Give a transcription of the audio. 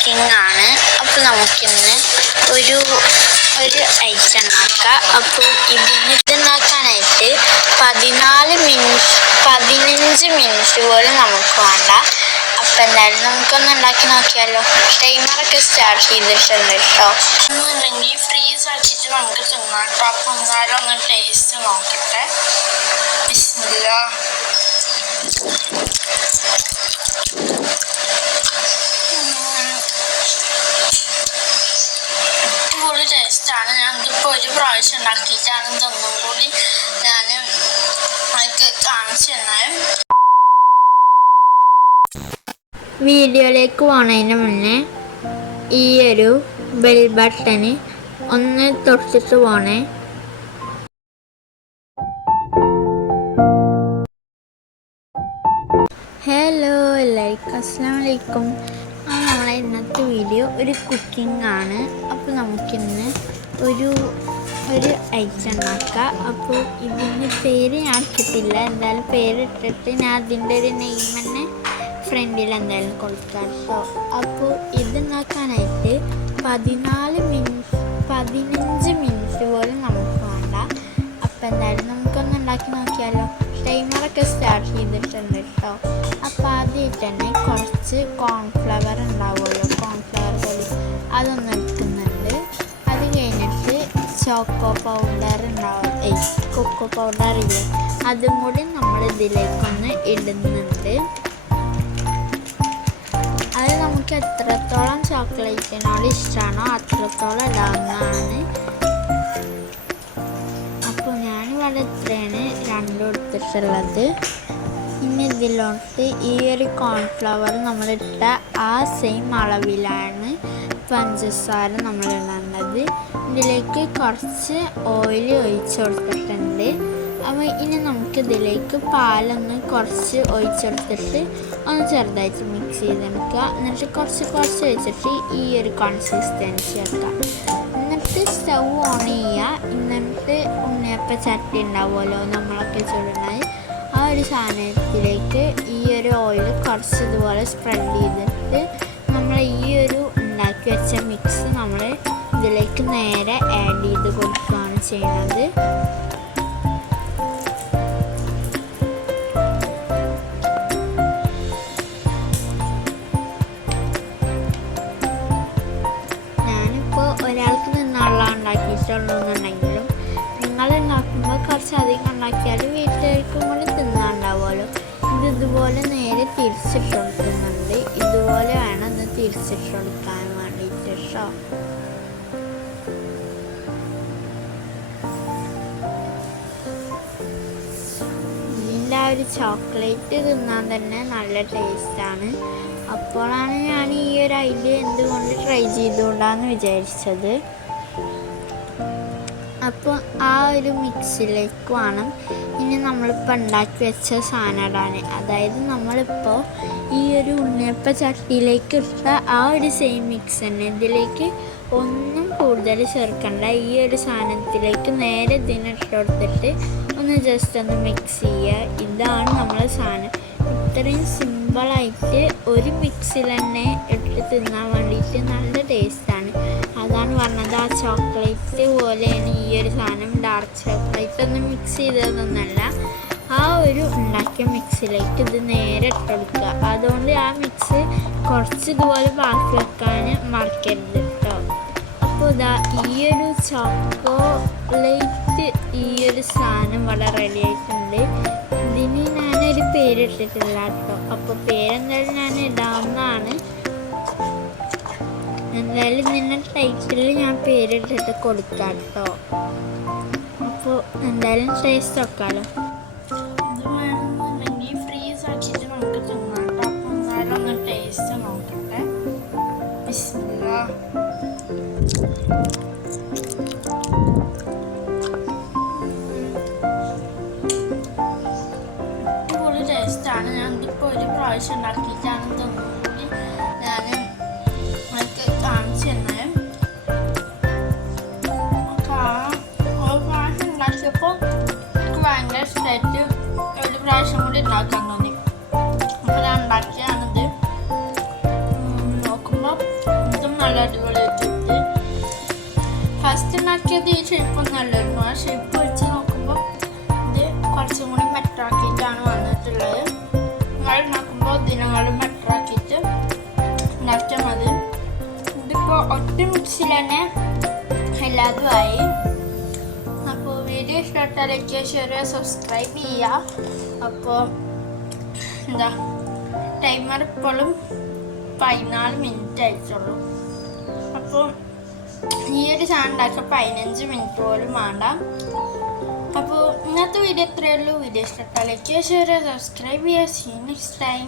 Cooking ആണ്. അപ്പോൾ നമുക്കിന്ന് ഒരു ഐറ്റം ഉണ്ടാക്കാം. അപ്പോൾ ഇതുണ്ടാക്കാനായിട്ട് 15 മിനിറ്റ് പോലും നമുക്ക് വേണ്ട. അപ്പോൾ എന്തായാലും നമുക്കൊന്ന് ഉണ്ടാക്കി നോക്കിയാലോ. ടൈമറൊക്കെ സ്റ്റാർട്ട് ചെയ്തിട്ടുണ്ട് കേട്ടോ. എന്നുണ്ടെങ്കിൽ ഫ്രീസ് ആക്കിയിട്ട് നമുക്ക് തിന്നാം കേട്ടോ. അപ്പോൾ എന്തായാലും ഒന്ന് ടേസ്റ്റ് നോക്കട്ടെ. ബിസ്മില്ലാ. അടിപൊളി ടേസ്റ്റാണ്. ഞാൻ ഇതിപ്പോൾ ഒരു പ്രാവശ്യം ഉണ്ടാക്കിയിട്ടാണ് ഇതൊന്നും കൂടി ഞാൻ എനിക്ക് കാണിച്ചു തന്നാൽ. വീഡിയോയിലേക്ക് പോകുന്നതിന് മുന്നേ ഈ ഒരു ബെൽ ബട്ടന് ഒന്ന് തൊട്ടിട്ട് പോണേ. ഹലോ എല്ലാവർക്കും അസ്സലാമു അലൈക്കും. നമ്മളെ ഇന്നത്തെ വീഡിയോ ഒരു കുക്കിംഗ് ആണ്. അപ്പോൾ നമുക്കിന്ന് ഒരു ഐറ്റം ഉണ്ടാക്കാം. അപ്പോൾ ഇതിൻ്റെ പേര് ഞാൻ ഇട്ടിട്ടില്ല. എന്തായാലും പേരിട്ടിട്ട് ഞാൻ അതിൻ്റെ ഒരു നെയിം തന്നെ ഫ്രണ്ടിൽ എന്തായാലും കൊടുക്കാം കേട്ടോ. അപ്പോൾ ഇതുണ്ടാക്കാനായിട്ട് 15 മിനിറ്റ് പോലും നമുക്ക് വേണ്ട. അപ്പോൾ എന്തായാലും നമുക്കൊന്ന് ഉണ്ടാക്കി നോക്കിയാലോ. ടൈമറൊക്കെ സ്റ്റാർട്ട് ചെയ്തിട്ടുണ്ട് കേട്ടോ. അപ്പോൾ ആദ്യമായിട്ട് തന്നെ കുറച്ച് കോൺഫ്ലവർ ഉണ്ടാവുമല്ലോ, കോൺഫ്ലവർ പൊടി, അതൊന്ന് എടുക്കുന്നുണ്ട്. അത് കഴിഞ്ഞിട്ട് ചോക്കോ പൗഡർ ഉണ്ടാവും, കൊക്കോ പൗഡർ ഇല്ലേ, അതും കൂടി നമ്മൾ ഇതിലേക്കൊന്ന് ഇടുന്നുണ്ട്. അത് നമുക്ക് എത്രത്തോളം ചോക്ലേറ്റിനോട് ഇഷ്ടമാണോ അത്രത്തോളം ഇടാവുന്നതാണ്. അപ്പോൾ ഞാനിവിടെ ഇത്രയാണ് രണ്ടും എടുത്തിട്ടുള്ളത്. ഇനി ഇതിലോട്ട് ഈ ഒരു കോൺഫ്ലവർ നമ്മളിട്ട ആ സെയിം അളവിലാണ് പഞ്ചസാര നമ്മൾ ഇടേണ്ടത്. ഇതിലേക്ക് കുറച്ച് ഓയിൽ ഒഴിച്ച് കൊടുത്തിട്ടുണ്ട്. അപ്പോൾ ഇനി നമുക്കിതിലേക്ക് പാലൊന്ന് കുറച്ച് ഒഴിച്ചെടുത്തിട്ട് ഒന്ന് ചെറുതായിട്ട് മിക്സ് ചെയ്തെടുക്കുക. എന്നിട്ട് കുറച്ച് ഒഴിച്ചിട്ട് ഈ ഒരു കൺസിസ്റ്റൻസി വെക്കുക. എന്നിട്ട് സ്റ്റൗ ഓൺ ചെയ്യുക. എന്നിട്ട് ഉണ്ണിയപ്പം ചട്ടി ഉണ്ടാവുമല്ലോ നമ്മളൊക്കെ ചുടുന്നത്, ആ ഒരു സാധനത്തിലേക്ക് ഈ ഒരു ഓയിൽ കുറച്ച് ഇതുപോലെ സ്പ്രെഡ് ചെയ്തിട്ട് നമ്മൾ ഈ ഒരു ഉണ്ടാക്കി വെച്ച മിക്സ് നമ്മൾ ഇതിലേക്ക് നേരെ ആഡ് ചെയ്ത് കൊടുക്കുകയാണ് ചെയ്യുന്നത്. ഒരാൾക്ക് നിന്നുള്ള ഉണ്ടാക്കിയിട്ടുള്ളൂന്നുണ്ടെങ്കിലും നിങ്ങൾ ഉണ്ടാക്കുമ്പോൾ കുറച്ചധികം ഉണ്ടാക്കിയാൽ വീട്ടുകാർക്കും കൂടി തിന്നാണ്ടാവുമല്ലോ. ഇതുപോലെ നേരെ തിരിച്ചിട്ട് കൊടുക്കുന്നുണ്ട്. ഇതുപോലെ വേണം ഇത് തിരിച്ചിട്ട് കൊടുക്കാൻ വേണ്ടിയിട്ട് കേട്ടോ. ഇതിൻ്റെ ആ ഒരു ചോക്ലേറ്റ് തിന്നാൻ തന്നെ നല്ല ടേസ്റ്റാണ്. അപ്പോഴാണ് ഞാൻ ഈ ഒരു ഐഡിയ എന്തുകൊണ്ട് ട്രൈ ചെയ്തുകൊണ്ടാന്ന് വിചാരിച്ചത്. അപ്പോൾ ആ ഒരു മിക്സിലേക്ക് വേണം ഇനി നമ്മളിപ്പോൾ ഉണ്ടാക്കി വെച്ച സാധനം ഇടാൻ. അതായത് നമ്മളിപ്പോൾ ഈ ഒരു ഉണ്ണിയപ്പ ചട്ടിയിലേക്ക് ഇട്ട ആ ഒരു സെയിം മിക്സ് തന്നെ ഇതിലേക്ക് ഒന്നും കൂടുതൽ ചേർക്കണ്ട. ഈ ഒരു സാധനത്തിലേക്ക് നേരെ ഇതിനിട്ട് കൊടുത്തിട്ട് ഒന്ന് ജസ്റ്റ് ഒന്ന് മിക്സ് ചെയ്യുക. ഇതാണ് നമ്മളെ സാധനം. ഇത്രയും സിമ്പിളായിട്ട് ഒരു മിക്സിൽ തന്നെ ഇട്ട് തിന്നാൻ വേണ്ടിയിട്ട് നല്ല ടേസ്റ്റാണ്. അതാണ് പറഞ്ഞത്, ആ ചോക്ലേറ്റ് പോലെയാണ് ഈ ഒരു സാധനം. ഡാർക്ക് ചോക്ലേറ്റ് ഒന്നും മിക്സ് ചെയ്തതൊന്നല്ല. ആ ഒരു ഉണ്ടാക്കിയ മിക്സിലേക്ക് ഇത് നേരെ ഇട്ടെടുക്കുക. അതുകൊണ്ട് ആ മിക്സ് കുറച്ച് ഇതുപോലെ ബാക്കി വെക്കാൻ മറക്കരുത് കേട്ടോ. അപ്പോൾ ഇതാ ഈ ഒരു ചോക്കോലേറ്റ് ഈ ഒരു സാധനം വളരെ റെഡി ആയിട്ടുണ്ട്. ഇതിന് ഞാനൊരു പേരിട്ടിട്ടില്ല കേട്ടോ. അപ്പോൾ പേരെന്തായാലും ഞാൻ ഇടാവുന്നതാണ്. എന്തായാലും ഇതിൻ്റെ ടൈറ്റിൽ ഞാൻ പേരിട്ടിട്ട് കൊടുക്കാം കേട്ടോ. അപ്പോൾ എന്തായാലും ടേസ്റ്റ് വെക്കാമല്ലോ. ഇത് വേണമെന്നുണ്ടെങ്കിൽ ഫ്രീസ് ആക്കിയിട്ട് നമുക്ക് തിന്നാം കേട്ടോ. അപ്പോൾ എന്തായാലും ഒന്ന് ടേസ്റ്റ് നോക്കട്ടെ. ബിസ്മില്ലാ. അടിപൊളി ടേസ്റ്റാണ്. ഞാൻ ഇതിപ്പോൾ ഒരു പ്രാവശ്യം ഉണ്ടാക്കിയിട്ടാണ് തോന്നുന്നത് ഞാൻ എനിക്ക് കാണിച്ചു തന്നെ. ഒരു പ്രാവശ്യം ഉണ്ടാക്കിയപ്പോൾ എനിക്ക് ഭയങ്കര ഇഷ്ടമായിട്ട് ഒരു പ്രാവശ്യം കൂടി ഉണ്ടാക്കാൻ തോന്നി. അപ്പോൾ ഞാൻ ഉണ്ടാക്കിയാണിത്. നോക്കുമ്പോൾ എനിക്കത് ഈ ഷേപ്പൊന്നും അല്ലായിരുന്നു. ആ ഷേപ്പ് വെച്ച് നോക്കുമ്പോൾ ഇത് കുറച്ചും കൂടി മെറ്ററാക്കിയിട്ടാണ് വന്നിട്ടുള്ളത്. നിങ്ങൾ ഉണ്ടാക്കുമ്പോൾ ഇതിനങ്ങളും മെറ്ററാക്കിയിട്ട് ഉണ്ടാക്കിയാൽ മതി. ഇതിപ്പോൾ ഒറ്റ മിക്സിൽ തന്നെ എല്ലാതും ആയി. അപ്പോൾ വീഡിയോ ഇഷ്ടപ്പെട്ടാൽ ലൈക്ക് ഷെയർ സബ്സ്ക്രൈബ് ചെയ്യുക. അപ്പോൾ എന്താ ടൈമർ ഇപ്പോഴും 14 മിനിറ്റ് ആയിട്ടുള്ളൂ. അപ്പോൾ ഈ ഒരു സാധനം ഉണ്ടാക്കുക 15 മിനിറ്റ് പോലും വേണ്ട. അപ്പോൾ ഇന്നത്തെ വീഡിയോ ഇത്രയേ ഉള്ളൂ. വീഡിയോ ഇഷ്ടപ്പെട്ടാൽ ലൈക്ക് ഷെയർ സബ്സ്ക്രൈബ് ചെയ്യുക. See next time.